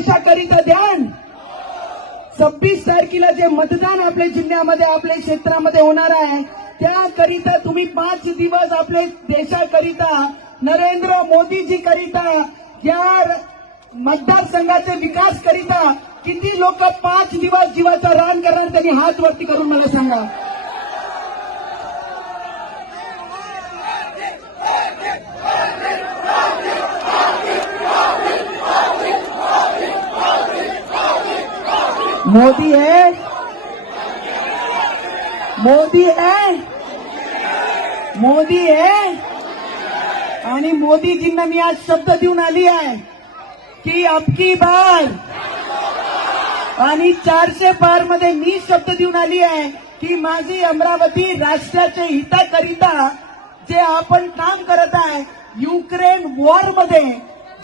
देशाकरिता ध्यान. सव्वीस तारखेला जे मतदान आपल्या जिल्ह्यामध्ये आपल्या क्षेत्रामध्ये होणार आहे त्याकरिता तुम्ही पाच दिवस आपले देशाकरिता नरेंद्र मोदीजी करिता या मतदारसंघाचे विकास करिता किती लोक पाच दिवस जीवाचं रान करणार त्यांनी हात वरती करून मला सांगा. मोदी है। मोदी है। मोदी है। आणि मोदीजींना मी आज शब्द देऊन आली आहे की अबकी बार. आणि चारशे पारमध्ये मी शब्द देऊन आली आहे की माझी अमरावती राष्ट्राच्या हिताकरिता जे आपण काम करत आहे युक्रेन वॉरमध्ये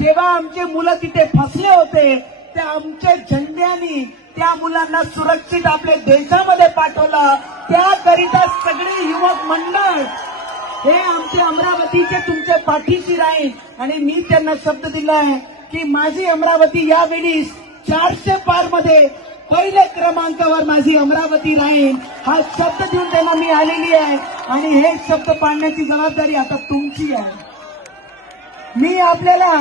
जेव्हा आमचे मुलं तिथे फसले होते त्या आमच्या झेंड्यानी त्या मुलांना सुरक्षित आपल्या देशामध्ये पाठवलं. त्याकरिता सगळे युवक मंडळ हे आमचे अमरावतीचे तुमच्या पाठीशी राहील आणि मी त्यांना शब्द दिला आहे की माझी अमरावती यावेळी चारशे पारमध्ये पहिल्या क्रमांकावर माझी अमरावती राहील हा शब्द देऊन त्यांना मी आलेली आहे. आणि हे शब्द पाळण्याची जबाबदारी आता तुमची आहे. मी आपल्याला